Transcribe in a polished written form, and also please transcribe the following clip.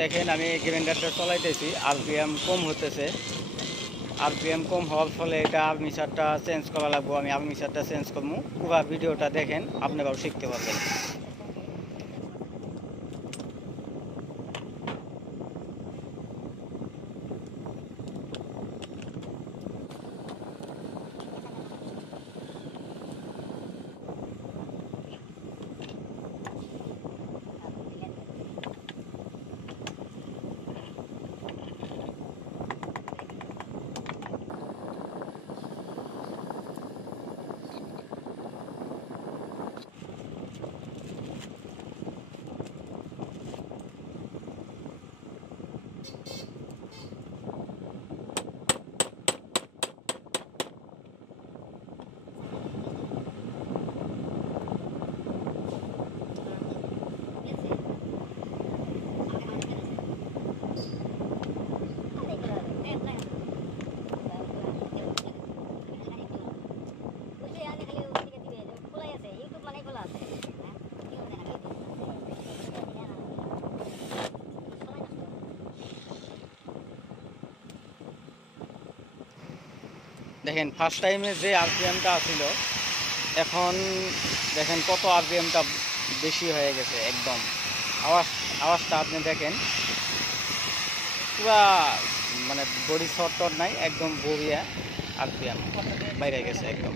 দেখেন আমি গ্রাইন্ডারটা চলাইতেছি, আরপিএম কম হতেছে। আরপিএম কম হওয়ার ফলে এটা আর্মিচারটা চেঞ্জ করা লাগবো। আমি আর্মিচারটা চেঞ্জ করবো। পুরো ভিডিওটা দেখেন, আপনারাও শিখতে পারবেন। দেখেন ফার্স্ট টাইমে যে আরপিএমটা ছিল, এখন দেখেন কত আরপিএমটা বেশি হয়ে গেছে। একদম আওয়াজটা আপনি দেখেন, পুরা মানে বডি শর্ট নাই, একদম বড়িয়া আরপিএম বাইরে গেছে একদম।